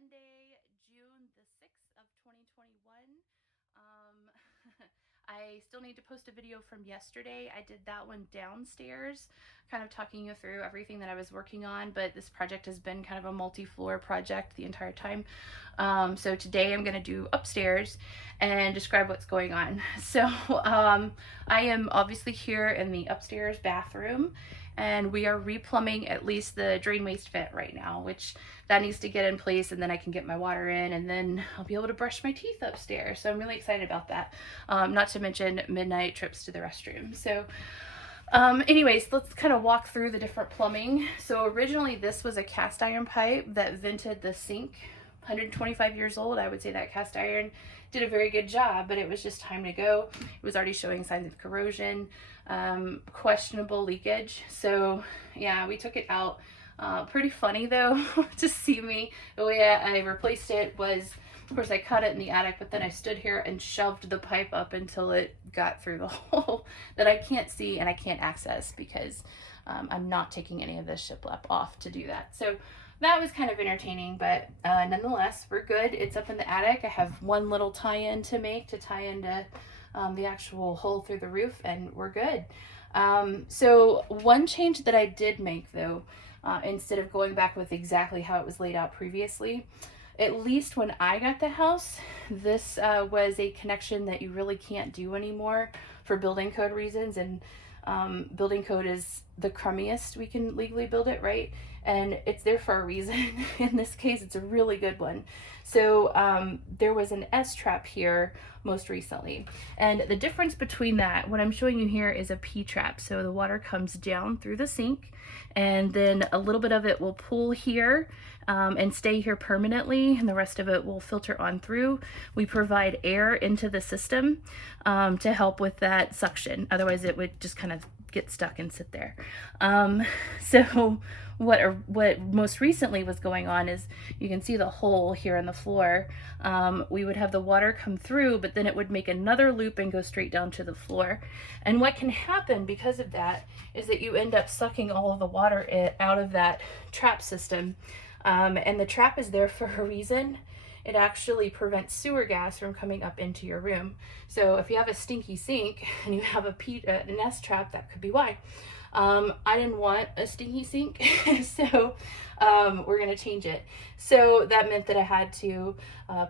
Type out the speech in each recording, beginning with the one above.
Sunday, June the 6th of 2021. I still need to post a video from yesterday. I did that one downstairs, kind of talking you through everything that I was working on, but this project has been kind of a multi-floor project the entire time. So today I'm going to do upstairs and describe what's going on. So I am obviously here in the upstairs bathroom, and we are replumbing at least the drain waste vent right now, which that needs to get in place, and then I can get my water in, and then I'll be able to brush my teeth upstairs. So I'm really excited about that. Not to mention midnight trips to the restroom. So anyways, let's kind of walk through the different plumbing. So originally this was a cast iron pipe that vented the sink. 125 years old. I would say that cast iron did a very good job, but it was just time to go. It was already showing signs of corrosion, questionable leakage. So yeah, we took it out. Pretty funny though to see me. The way I replaced it was, of course, I cut it in the attic, but then I stood here and shoved the pipe up until it got through the hole that I can't see and I can't access because I'm not taking any of this shiplap off to do that. So that was kind of entertaining, but nonetheless, we're good. It's up in the attic. I have one little tie-in to make to tie into the actual hole through the roof, and we're good. So one change that I did make though, instead of going back with exactly how it was laid out previously, at least when I got the house, this was a connection that you really can't do anymore for building code reasons, and building code is the crummiest we can legally build it, right? And it's there for a reason. In this case, it's a really good one. So there was an S-trap here most recently. And the difference between that, what I'm showing you here is a P-trap. So the water comes down through the sink, and then a little bit of it will pool here and stay here permanently, and the rest of it will filter on through. We provide air into the system to help with that suction. Otherwise it would just kind of get stuck and sit there. So what most recently was going on is, you can see the hole here in the floor. We would have the water come through, but then it would make another loop and go straight down to the floor. And what can happen because of that is that you end up sucking all of the water out of that trap system. And the trap is there for a reason. It actually prevents sewer gas from coming up into your room. So if you have a stinky sink and you have an S trap, that could be why. I didn't want a stinky sink, so we're gonna change it. So that meant that I had to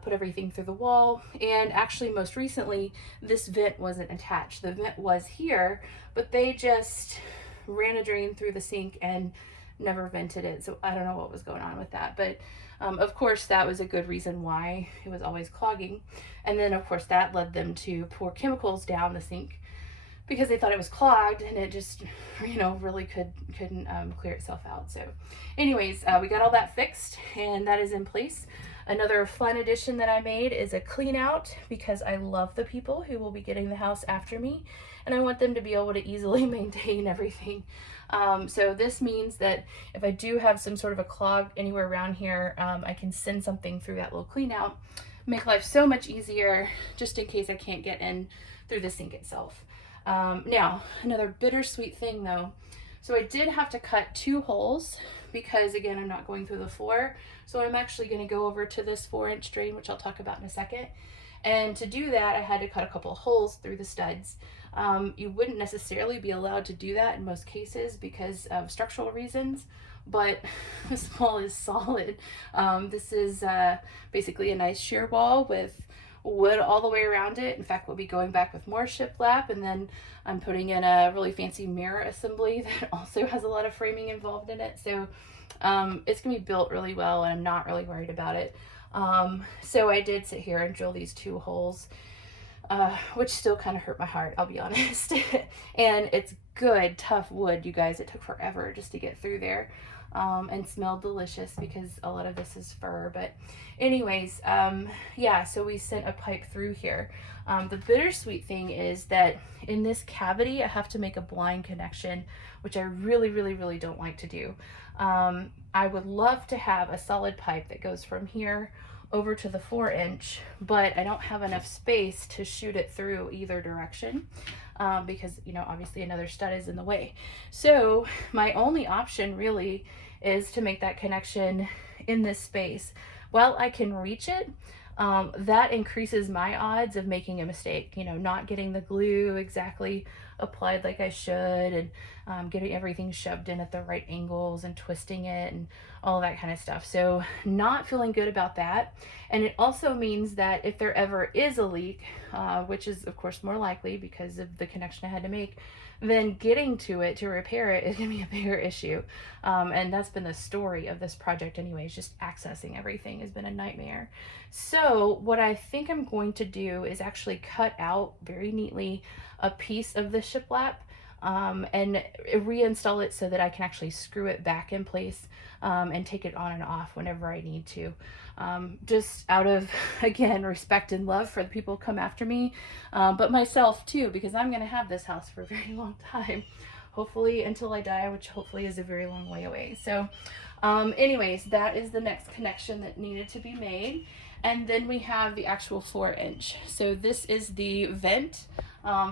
put everything through the wall, and actually most recently this vent wasn't attached. The vent was here, but they just ran a drain through the sink and never vented it. So I don't know what was going on with that, but of course that was a good reason why it was always clogging. And then of course that led them to pour chemicals down the sink because they thought it was clogged, and it just, you know, really couldn't clear itself out. So anyways, we got all that fixed, and that is in place. Another fun addition that I made is a clean out, because I love the people who will be getting the house after me, and I want them to be able to easily maintain everything. So this means that if I do have some sort of a clog anywhere around here, I can send something through that little clean out, make life so much easier, just in case I can't get in through the sink itself. Now, another bittersweet thing though. So I did have to cut 2 holes because, again, I'm not going through the floor. So I'm actually going to go over to this 4-inch drain, which I'll talk about in a second. And to do that, I had to cut a couple of holes through the studs. You wouldn't necessarily be allowed to do that in most cases because of structural reasons, but this wall is solid. This is basically a nice shear wall with wood all the way around it. In fact, we'll be going back with more shiplap, and then I'm putting in a really fancy mirror assembly that also has a lot of framing involved in it. So it's gonna be built really well, and I'm not really worried about it. So I did sit here and drill these 2 holes, which still kind of hurt my heart, I'll be honest. And it's good, tough wood, you guys. It took forever just to get through there. And smelled delicious because a lot of this is fur. But anyways, yeah, so we sent a pipe through here. The bittersweet thing is that in this cavity I have to make a blind connection, which I really don't like to do. I would love to have a solid pipe that goes from here over to the 4-inch, but I don't have enough space to shoot it through either direction, because, you know, obviously another stud is in the way. So my only option really is to make that connection in this space, while I can reach it, that increases my odds of making a mistake, you know, not getting the glue exactly applied like I should, and getting everything shoved in at the right angles and twisting it and all that kind of stuff. So not feeling good about that. And it also means that if there ever is a leak, which is of course more likely because of the connection I had to make, then getting to it to repair it is going to be a bigger issue. And that's been the story of this project anyways. Just accessing everything has been a nightmare. So what I think I'm going to do is actually cut out very neatly a piece of the shiplap, and reinstall it so that I can actually screw it back in place, and take it on and off whenever I need to. Just out of, again, respect and love for the people who come after me, but myself too, because I'm going to have this house for a very long time. Hopefully until I die, which hopefully is a very long way away. So anyways, that is the next connection that needed to be made. And then we have the actual 4-inch. So this is the vent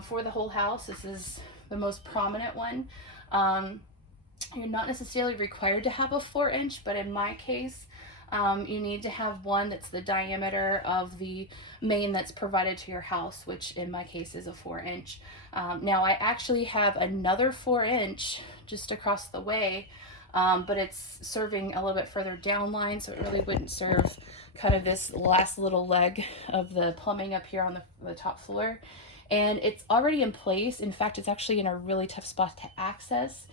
for the whole house. This is the most prominent one. You're not necessarily required to have a 4-inch, but in my case, you need to have one that's the diameter of the main that's provided to your house, which in my case is a 4-inch. Now I actually have another 4-inch just across the way, but it's serving a little bit further down line, so it really wouldn't serve kind of this last little leg of the plumbing up here on the top floor. And it's already in place. In fact, it's actually in a really tough spot to access.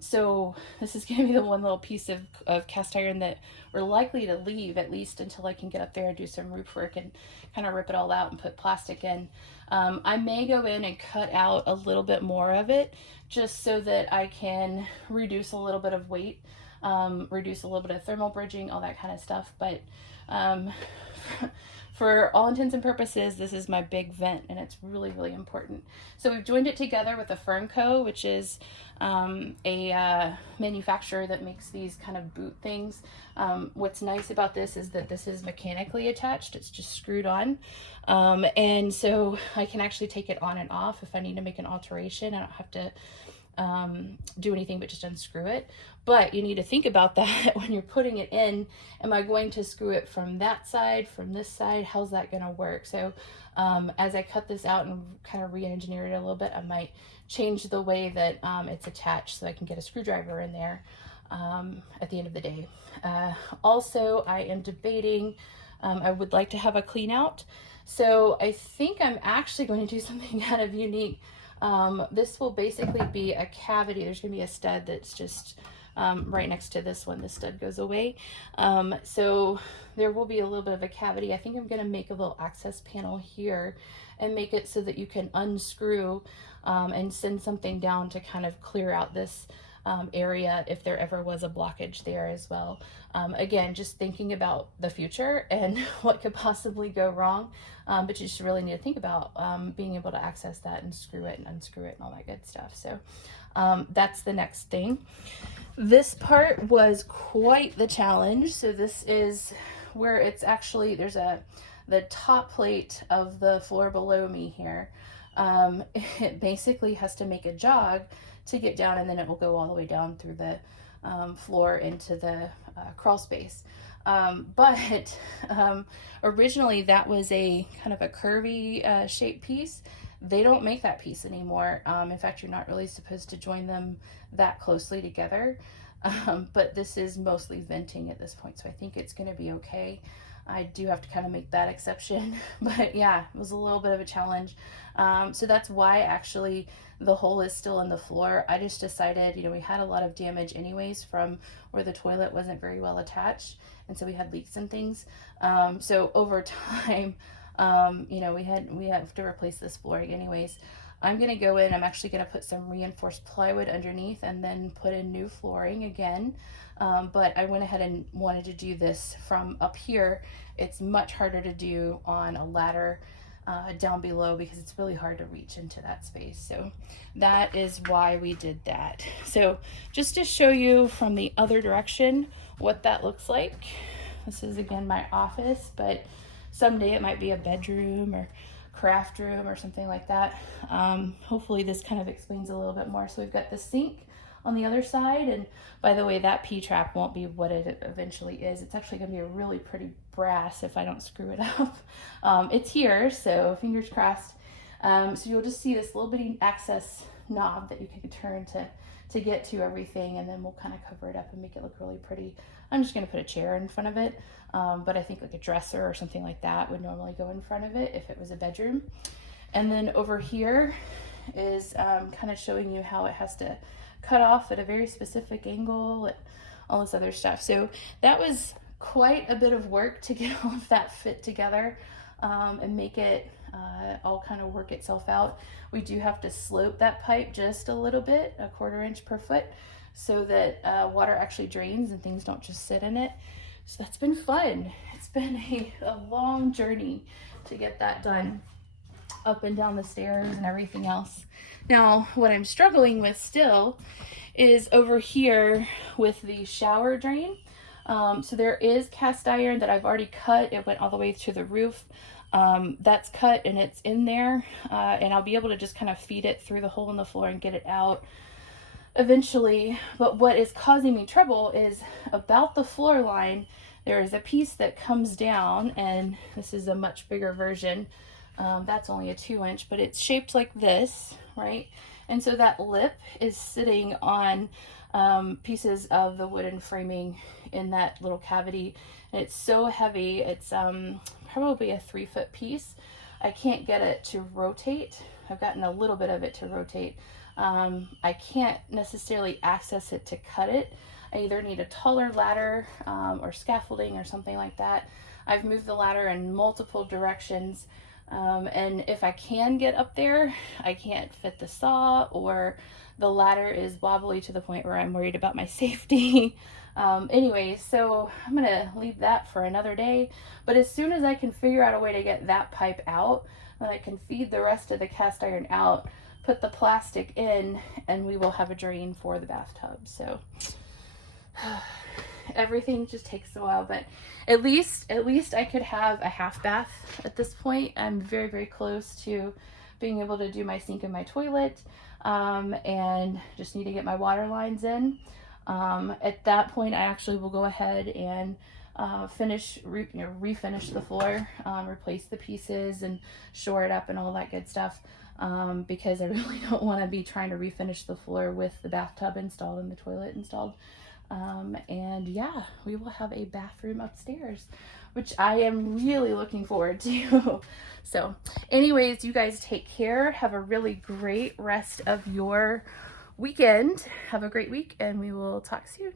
So this is going to be the one little piece of cast iron that we're likely to leave, at least until I can get up there and do some roof work and kind of rip it all out and put plastic in. I may go in and cut out a little bit more of it just so that I can reduce a little bit of weight, reduce a little bit of thermal bridging, all that kind of stuff. But for all intents and purposes, this is my big vent, and it's really, really important. So we've joined it together with a Fernco, which is a manufacturer that makes these kind of boot things. What's nice about this is that this is mechanically attached. It's just screwed on. And so I can actually take it on and off if I need to make an alteration. I don't have to do anything but just unscrew it. But you need to think about that when you're putting it in. Am I going to screw it from that side, from this side? How's that going to work? So as I cut this out and kind of re-engineer it a little bit, I might change the way that it's attached so I can get a screwdriver in there at the end of the day. Also, I am debating, I would like to have a clean out. So I think I'm actually going to do something kind of unique. This will basically be a cavity. There's going to be a stud that's just right next to this one. This stud goes away. So there will be a little bit of a cavity. I think I'm going to make a little access panel here and make it so that you can unscrew and send something down to kind of clear out this area if there ever was a blockage there as well. Again, just thinking about the future and what could possibly go wrong, but you just really need to think about being able to access that and screw it and unscrew it and all that good stuff. So that's the next thing. This part was quite the challenge. So this is where it's actually, there's the top plate of the floor below me here. It basically has to make a jog to get down, and then it will go all the way down through the floor into the crawl space. But originally that was a kind of a curvy shaped piece. They don't make that piece anymore. In fact, you're not really supposed to join them that closely together. But this is mostly venting at this point, so I think it's going to be okay. I do have to kind of make that exception, but yeah, it was a little bit of a challenge. So that's why actually the hole is still in the floor. I just decided, you know, we had a lot of damage anyways from where the toilet wasn't very well attached, and so we had leaks and things. So over time, you know, we have to replace this flooring anyways. I'm gonna go in, I'm actually gonna put some reinforced plywood underneath and then put in new flooring again. But I went ahead and wanted to do this from up here. It's much harder to do on a ladder down below because it's really hard to reach into that space. So that is why we did that. So just to show you from the other direction what that looks like. This is again my office, but someday it might be a bedroom or craft room or something like that. Hopefully this kind of explains a little bit more. So we've got the sink on the other side. And by the way, that P-trap won't be what it eventually is. It's actually going to be a really pretty brass if I don't screw it up. It's here, so fingers crossed. So you'll just see this little bitty access knob that you can turn to get to everything, and then we'll kind of cover it up and make it look really pretty. I'm just going to put a chair in front of it, but I think like a dresser or something like that would normally go in front of it if it was a bedroom. And then over here is kind of showing you how it has to cut off at a very specific angle and all this other stuff. So that was quite a bit of work to get all of that fit together and make it all kind of work itself out. We do have to slope that pipe just a little bit, 1/4 inch per foot, so that water actually drains and things don't just sit in it. So that's been fun. It's been a long journey to get that done, up and down the stairs and everything else. Now, what I'm struggling with still is over here with the shower drain. So there is cast iron that I've already cut. It went all the way to the roof. That's cut and it's in there, and I'll be able to just kind of feed it through the hole in the floor and get it out eventually. But what is causing me trouble is about the floor line, there is a piece that comes down, and this is a much bigger version. That's only a 2-inch, but it's shaped like this, right? And so that lip is sitting on pieces of the wooden framing in that little cavity. And it's so heavy. It's probably a 3-foot piece. I can't get it to rotate. I've gotten a little bit of it to rotate. I can't necessarily access it to cut it. I either need a taller ladder or scaffolding or something like that. I've moved the ladder in multiple directions. And if I can get up there, I can't fit the saw, or the ladder is wobbly to the point where I'm worried about my safety. Anyway, so I'm gonna leave that for another day. But as soon as I can figure out a way to get that pipe out, then I can feed the rest of the cast iron out, put the plastic in, and we will have a drain for the bathtub. So everything just takes a while, but at least I could have a half bath at this point. I'm very, very close to being able to do my sink and my toilet, and just need to get my water lines in. At that point, I actually will go ahead and refinish the floor, replace the pieces and shore it up and all that good stuff, because I really don't want to be trying to refinish the floor with the bathtub installed and the toilet installed. And yeah, we will have a bathroom upstairs, which I am really looking forward to. So anyways, you guys take care. Have a really great rest of your weekend. Have a great week, and we will talk soon.